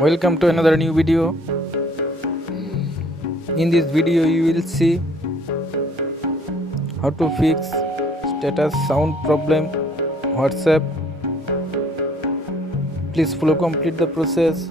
Welcome to another new video. In this video you will see how to fix status sound problem WhatsApp. Please follow complete the process.